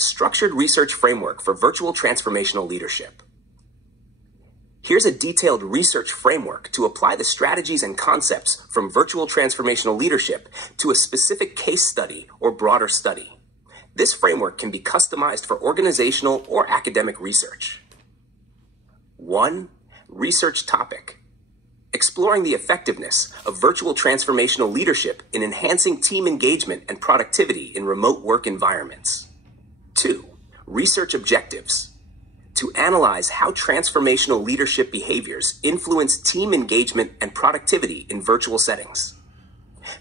Structured Research Framework for Virtual Transformational Leadership. Here's a detailed research framework to apply the strategies and concepts from virtual transformational leadership to a specific case study or broader study. This framework can be customized for organizational or academic research. 1. Research topic: exploring the effectiveness of virtual transformational leadership in enhancing team engagement and productivity in remote work environments. 2. Research objectives: to analyze how transformational leadership behaviors influence team engagement and productivity in virtual settings.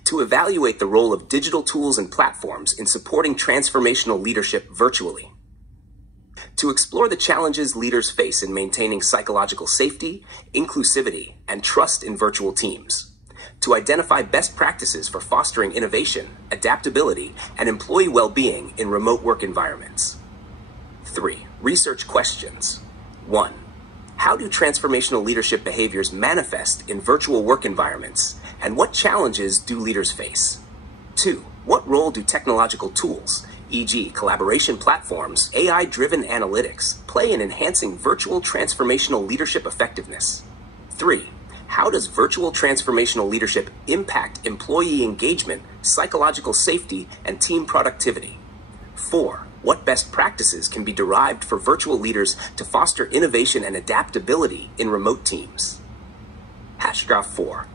To evaluate the role of digital tools and platforms in supporting transformational leadership virtually. To explore the challenges leaders face in maintaining psychological safety, inclusivity, and trust in virtual teams. To identify best practices for fostering innovation, adaptability, and employee well-being in remote work environments. 3. Research questions. 1. How do transformational leadership behaviors manifest in virtual work environments, and what challenges do leaders face? 2. What role do technological tools, e.g. collaboration platforms, AI-driven analytics, play in enhancing virtual transformational leadership effectiveness? 3. How does virtual transformational leadership impact employee engagement, psychological safety, and team productivity? 4. What best practices can be derived for virtual leaders to foster innovation and adaptability in remote teams? Hashgraph 4.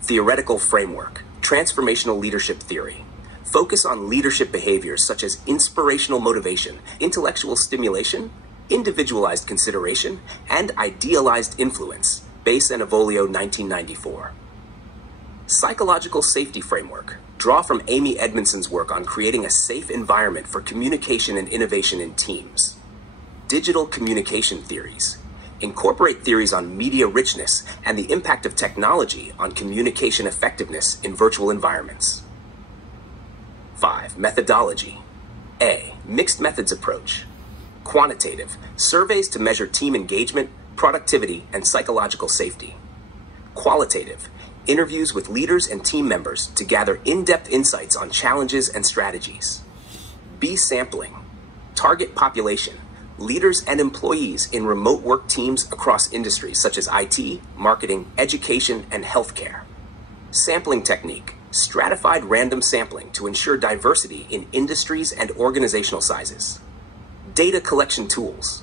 Theoretical framework: transformational leadership theory. Focus on leadership behaviors such as inspirational motivation, intellectual stimulation, individualized consideration, and idealized influence. Bass and Avolio, 1994. Psychological safety framework. Draw from Amy Edmondson's work on creating a safe environment for communication and innovation in teams. Digital communication theories. Incorporate theories on media richness and the impact of technology on communication effectiveness in virtual environments. 5. Methodology. A. Mixed methods approach. Quantitative. Surveys to measure team engagement, productivity, and psychological safety. Qualitative. Interviews with leaders and team members to gather in-depth insights on challenges and strategies. B. Sampling. Target population: leaders and employees in remote work teams across industries such as IT, marketing, education, and healthcare. Sampling technique: stratified random sampling to ensure diversity in industries and organizational sizes. Data collection tools.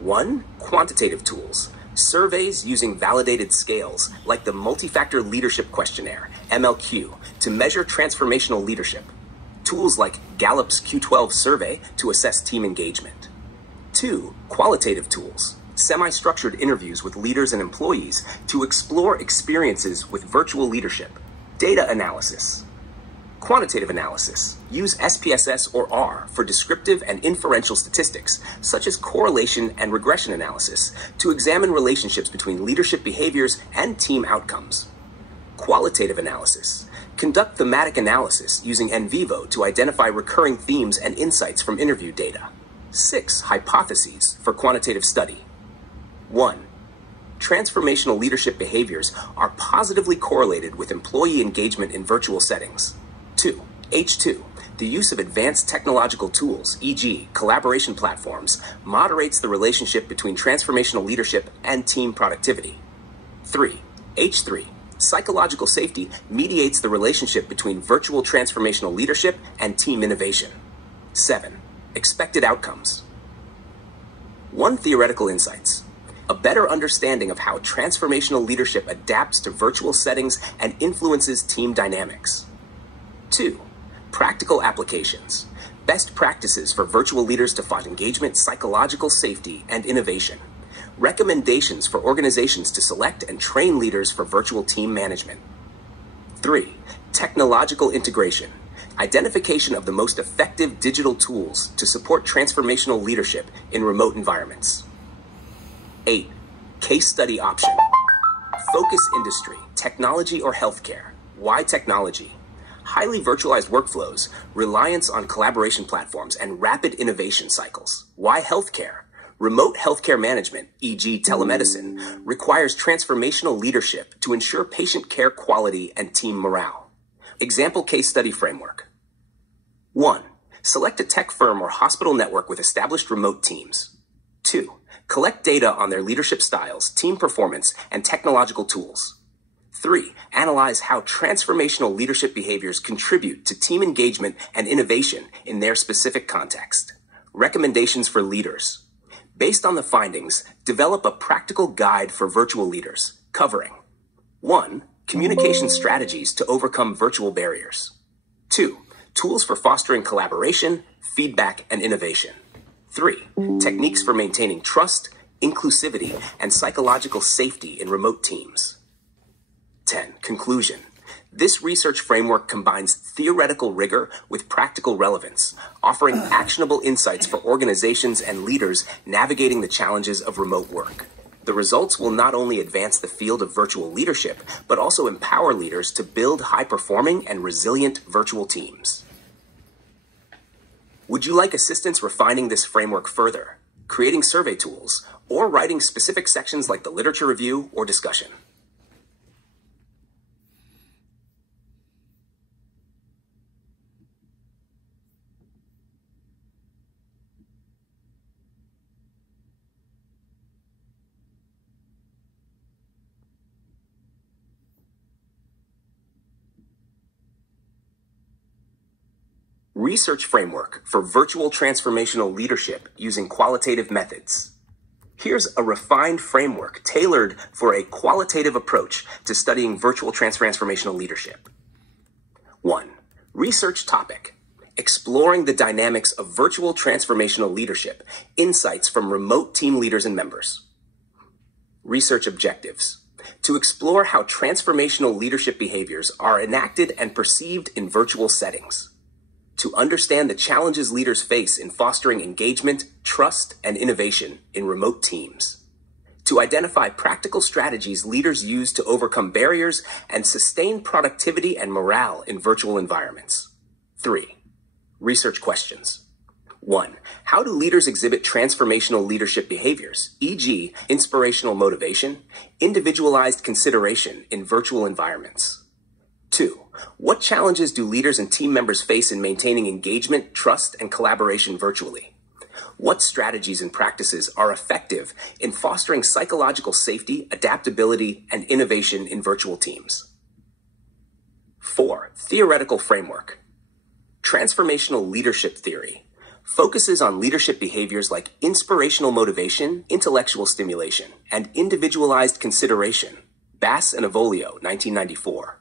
1. Quantitative tools: surveys using validated scales like the Multi-Factor Leadership Questionnaire, MLQ, to measure transformational leadership. Tools like Gallup's Q12 survey to assess team engagement. 2. Qualitative tools: semi-structured interviews with leaders and employees to explore experiences with virtual leadership. Data analysis. Quantitative analysis: use SPSS or R for descriptive and inferential statistics, such as correlation and regression analysis, to examine relationships between leadership behaviors and team outcomes. Qualitative analysis: conduct thematic analysis using NVivo to identify recurring themes and insights from interview data. 6. Hypotheses for quantitative study. 1. Transformational leadership behaviors are positively correlated with employee engagement in virtual settings. 2. H2. The use of advanced technological tools, e.g. collaboration platforms, moderates the relationship between transformational leadership and team productivity. 3. H3. Psychological safety mediates the relationship between virtual transformational leadership and team innovation. 7. Expected outcomes. 1. Theoretical insights: a better understanding of how transformational leadership adapts to virtual settings and influences team dynamics. 2. Practical applications: best practices for virtual leaders to foster engagement, psychological safety, and innovation. Recommendations for organizations to select and train leaders for virtual team management. 3. Technological integration: identification of the most effective digital tools to support transformational leadership in remote environments. 8. Case study option: focus industry, technology or healthcare. Why technology? Highly virtualized workflows, reliance on collaboration platforms, and rapid innovation cycles. Why healthcare? Remote healthcare management, e.g. telemedicine, requires transformational leadership to ensure patient care quality and team morale. Example case study framework. 1. Select a tech firm or hospital network with established remote teams. 2. Collect data on their leadership styles, team performance, and technological tools. 3. Analyze how transformational leadership behaviors contribute to team engagement and innovation in their specific context. Recommendations for leaders. Based on the findings, develop a practical guide for virtual leaders, covering 1. Communication strategies to overcome virtual barriers. 2. Tools for fostering collaboration, feedback, and innovation. 3. Techniques for maintaining trust, inclusivity, and psychological safety in remote teams. 10. Conclusion. This research framework combines theoretical rigor with practical relevance, offering actionable insights for organizations and leaders navigating the challenges of remote work. The results will not only advance the field of virtual leadership, but also empower leaders to build high-performing and resilient virtual teams. Would you like assistance refining this framework further, creating survey tools, or writing specific sections like the literature review or discussion? Research framework for virtual transformational leadership using qualitative methods. Here's a refined framework tailored for a qualitative approach to studying virtual transformational leadership. 1. Research topic: exploring the dynamics of virtual transformational leadership, insights from remote team leaders and members. Research objectives: to explore how transformational leadership behaviors are enacted and perceived in virtual settings. To understand the challenges leaders face in fostering engagement, trust, and innovation in remote teams. To identify practical strategies leaders use to overcome barriers and sustain productivity and morale in virtual environments. 3. Research questions. 1. How do leaders exhibit transformational leadership behaviors, e.g., inspirational motivation, individualized consideration in virtual environments? 2. What challenges do leaders and team members face in maintaining engagement, trust, and collaboration virtually? What strategies and practices are effective in fostering psychological safety, adaptability, and innovation in virtual teams? 4. Theoretical framework. Transformational leadership theory focuses on leadership behaviors like inspirational motivation, intellectual stimulation, and individualized consideration. Bass and Avolio, 1994.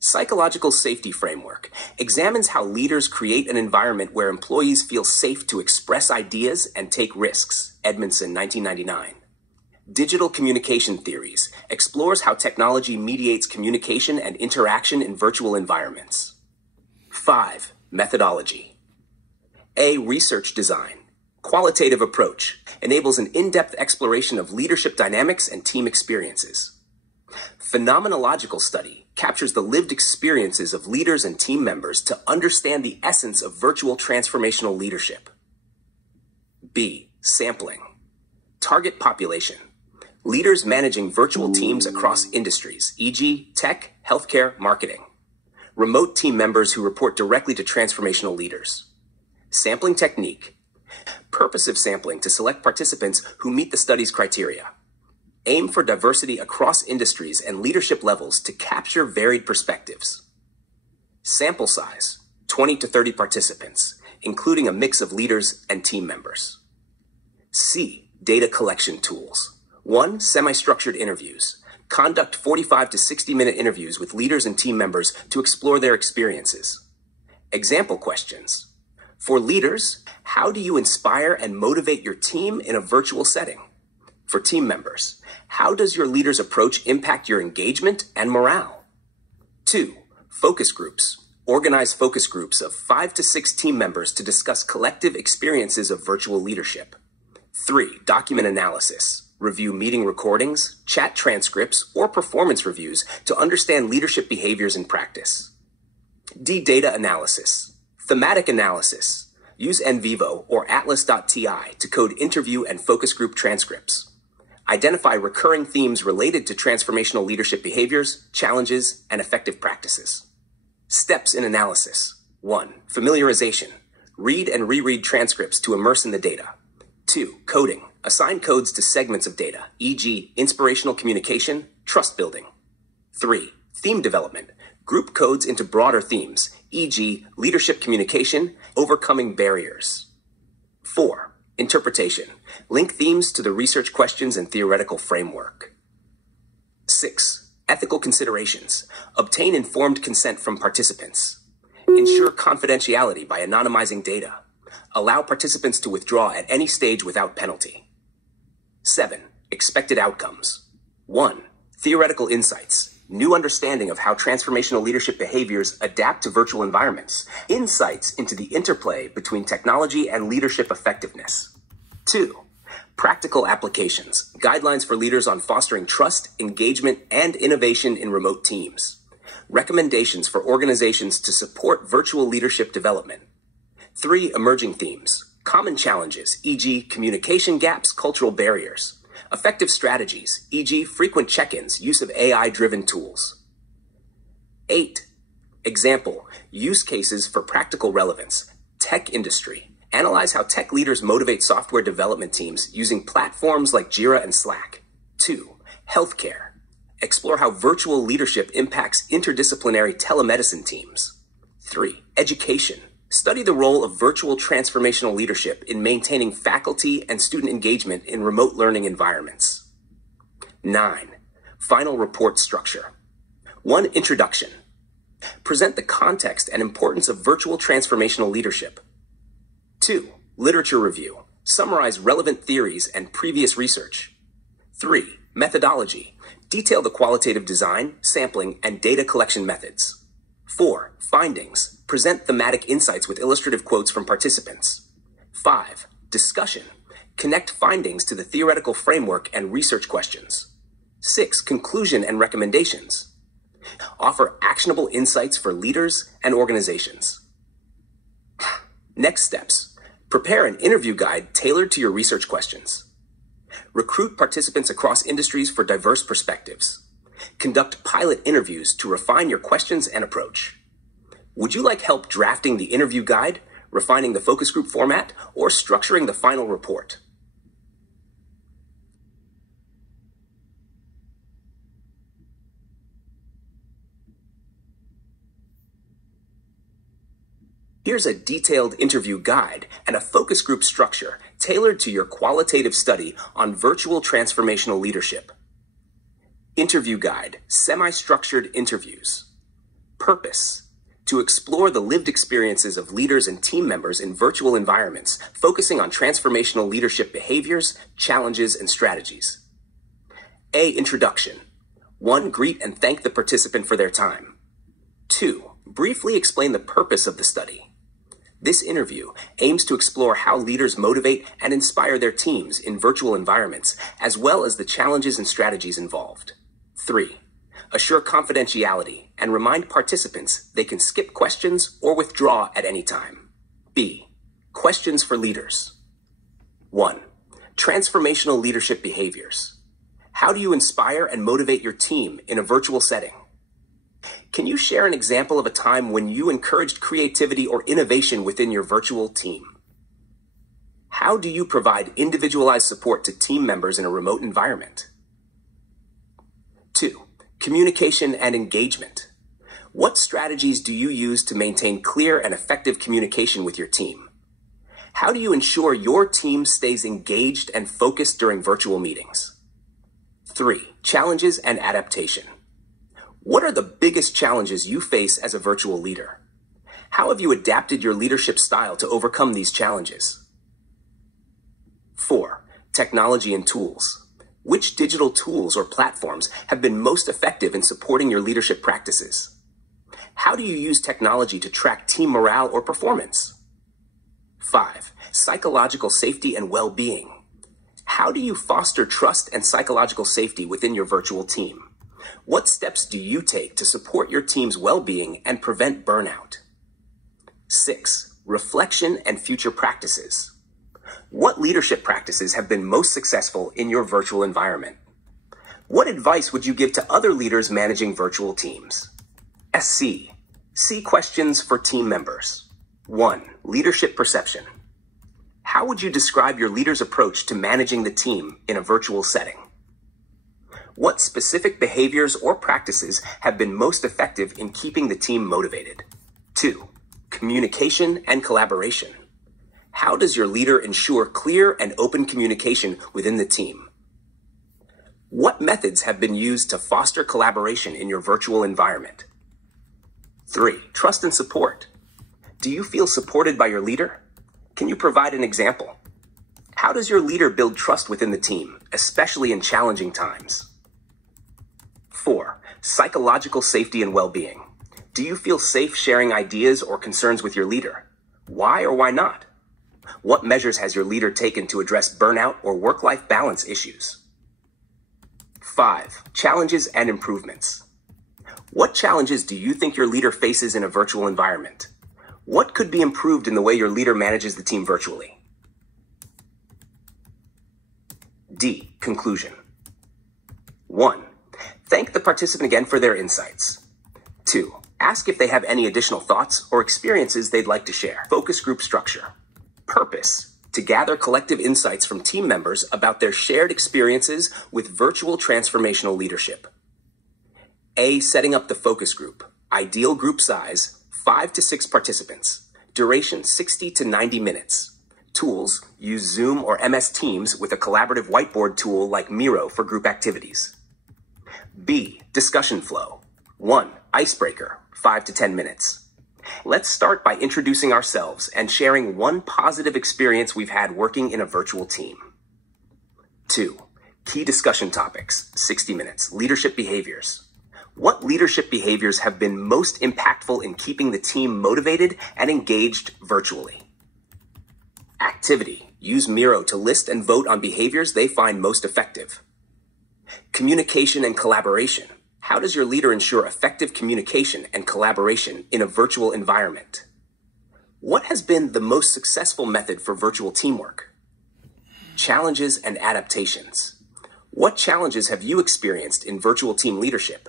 Psychological safety framework examines how leaders create an environment where employees feel safe to express ideas and take risks. Edmondson, 1999. Digital communication theories explores how technology mediates communication and interaction in virtual environments. 5. Methodology. A. Research design. Qualitative approach enables an in-depth exploration of leadership dynamics and team experiences. Phenomenological study captures the lived experiences of leaders and team members to understand the essence of virtual transformational leadership. B. Sampling. Target population. Leaders managing virtual teams across industries, e.g., tech, healthcare, marketing. Remote team members who report directly to transformational leaders. Sampling technique. Purposive sampling to select participants who meet the study's criteria. Aim for diversity across industries and leadership levels to capture varied perspectives. Sample size, 20 to 30 participants, including a mix of leaders and team members. C. Data collection tools. 1. Semi-structured interviews. Conduct 45 to 60-minute interviews with leaders and team members to explore their experiences. Example questions. For leaders, how do you inspire and motivate your team in a virtual setting? For team members, how does your leader's approach impact your engagement and morale? 2. Focus groups. Organize focus groups of 5 to 6 team members to discuss collective experiences of virtual leadership. 3. Document analysis. Review meeting recordings, chat transcripts, or performance reviews to understand leadership behaviors in practice. D. Data analysis. Thematic analysis. Use NVivo or Atlas.ti to code interview and focus group transcripts. Identify recurring themes related to transformational leadership behaviors, challenges, and effective practices. Steps in analysis. 1. Familiarization. Read and reread transcripts to immerse in the data. 2. Coding. Assign codes to segments of data, e.g., inspirational communication, trust building. 3. Theme development. Group codes into broader themes, e.g., leadership communication, overcoming barriers. 4. Interpretation. Link themes to the research questions and theoretical framework. 6. Ethical considerations. Obtain informed consent from participants. Ensure confidentiality by anonymizing data. Allow participants to withdraw at any stage without penalty. 7. Expected outcomes. 1. Theoretical insights. New understanding of how transformational leadership behaviors adapt to virtual environments. Insights into the interplay between technology and leadership effectiveness. 2. Practical applications. Guidelines for leaders on fostering trust, engagement, and innovation in remote teams. Recommendations for organizations to support virtual leadership development. 3. Emerging themes. Common challenges, e.g., communication gaps, cultural barriers. Effective strategies, e.g., frequent check-ins, use of AI-driven tools. 8. Example, use cases for practical relevance. Tech industry. Analyze how tech leaders motivate software development teams using platforms like Jira and Slack. 2. Healthcare. Explore how virtual leadership impacts interdisciplinary telemedicine teams. 3. Education. Study the role of virtual transformational leadership in maintaining faculty and student engagement in remote learning environments. 9. Final report structure. 1. Introduction. Present the context and importance of virtual transformational leadership. 2. Literature review. Summarize relevant theories and previous research. 3. Methodology. Detail the qualitative design, sampling, and data collection methods. 4. Findings. Present thematic insights with illustrative quotes from participants. 5. Discussion. Connect findings to the theoretical framework and research questions. 6. Conclusion and recommendations. Offer actionable insights for leaders and organizations. Next steps. Prepare an interview guide tailored to your research questions. Recruit participants across industries for diverse perspectives. Conduct pilot interviews to refine your questions and approach. Would you like help drafting the interview guide, refining the focus group format, or structuring the final report? Here's a detailed interview guide and a focus group structure tailored to your qualitative study on virtual transformational leadership. Interview guide, semi-structured interviews. Purpose: to explore the lived experiences of leaders and team members in virtual environments, focusing on transformational leadership behaviors, challenges, and strategies. A. Introduction. 1. Greet and thank the participant for their time. 2. Briefly explain the purpose of the study. This interview aims to explore how leaders motivate and inspire their teams in virtual environments, as well as the challenges and strategies involved. 3. Assure confidentiality and remind participants they can skip questions or withdraw at any time. B. Questions for leaders. 1. Transformational leadership behaviors. How do you inspire and motivate your team in a virtual setting? Can you share an example of a time when you encouraged creativity or innovation within your virtual team? How do you provide individualized support to team members in a remote environment? 2. Communication and engagement. What strategies do you use to maintain clear and effective communication with your team? How do you ensure your team stays engaged and focused during virtual meetings? 3. Challenges and adaptation. What are the biggest challenges you face as a virtual leader? How have you adapted your leadership style to overcome these challenges? 4. Technology and tools. Which digital tools or platforms have been most effective in supporting your leadership practices? How do you use technology to track team morale or performance? 5. Psychological safety and well-being. How do you foster trust and psychological safety within your virtual team? What steps do you take to support your team's well-being and prevent burnout? 6. Reflection and future practices. What leadership practices have been most successful in your virtual environment? What advice would you give to other leaders managing virtual teams? SC. See questions for team members. 1. Leadership perception. How would you describe your leader's approach to managing the team in a virtual setting? What specific behaviors or practices have been most effective in keeping the team motivated? 2. Communication and collaboration. How does your leader ensure clear and open communication within the team? What methods have been used to foster collaboration in your virtual environment? 3. Trust and support. Do you feel supported by your leader? Can you provide an example? How does your leader build trust within the team, especially in challenging times? 4. Psychological safety and well-being. Do you feel safe sharing ideas or concerns with your leader? Why or why not? What measures has your leader taken to address burnout or work-life balance issues? 5. Challenges and improvements. What challenges do you think your leader faces in a virtual environment? What could be improved in the way your leader manages the team virtually? D. Conclusion. 1. Thank the participant again for their insights. 2. Ask if they have any additional thoughts or experiences they'd like to share. Focus group structure. Purpose: to gather collective insights from team members about their shared experiences with virtual transformational leadership. A. Setting up the focus group. Ideal group size, 5 to 6 participants. Duration, 60 to 90 minutes. Tools: use Zoom or MS Teams with a collaborative whiteboard tool like Miro for group activities. B. Discussion flow. 1. Icebreaker, 5 to 10 minutes. Let's start by introducing ourselves and sharing one positive experience we've had working in a virtual team. 2. Key discussion topics, 60 minutes. Leadership behaviors. What leadership behaviors have been most impactful in keeping the team motivated and engaged virtually? Activity: use Miro to list and vote on behaviors they find most effective. Communication and collaboration. How does your leader ensure effective communication and collaboration in a virtual environment? What has been the most successful method for virtual teamwork? Challenges and adaptations. What challenges have you experienced in virtual team leadership?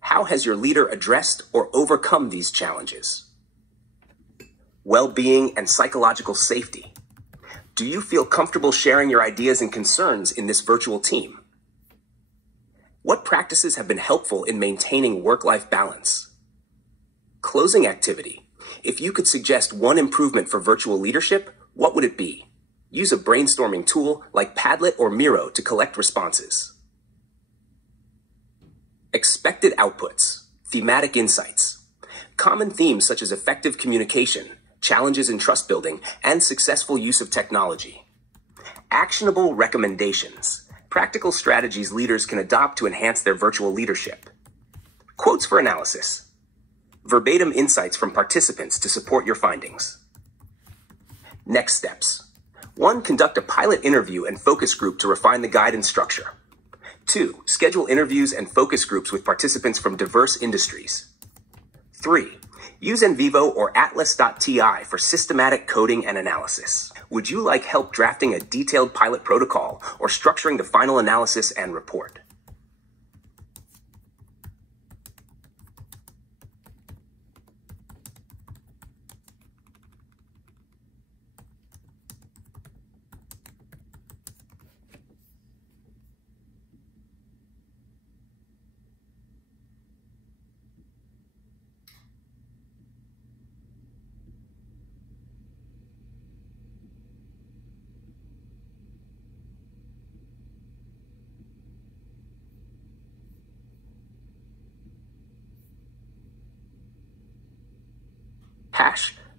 How has your leader addressed or overcome these challenges? Well-being and psychological safety. Do you feel comfortable sharing your ideas and concerns in this virtual team? What practices have been helpful in maintaining work-life balance? Closing activity. If you could suggest one improvement for virtual leadership, what would it be? Use a brainstorming tool like Padlet or Miro to collect responses. Expected outputs. Thematic insights. Common themes such as effective communication, challenges in trust building, and successful use of technology. Actionable recommendations. Practical strategies leaders can adopt to enhance their virtual leadership. Quotes for analysis. Verbatim insights from participants to support your findings. Next steps. 1. Conduct a pilot interview and focus group to refine the guidance structure. 2. Schedule interviews and focus groups with participants from diverse industries. 3. Use NVivo or Atlas.ti for systematic coding and analysis. Would you like help drafting a detailed pilot protocol or structuring the final analysis and report?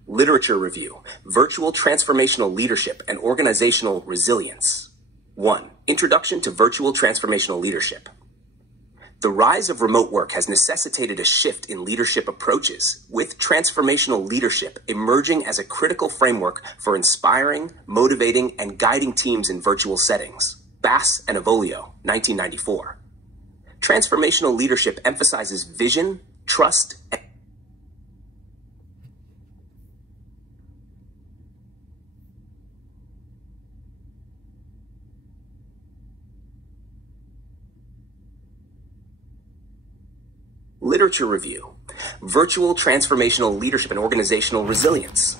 Literature review, virtual transformational leadership and organizational resilience. 1. Introduction to virtual transformational leadership. The rise of remote work has necessitated a shift in leadership approaches, with transformational leadership emerging as a critical framework for inspiring, motivating, and guiding teams in virtual settings. Bass and Avolio, 1994. Transformational leadership emphasizes vision, trust, and Literature review, virtual transformational leadership and organizational resilience.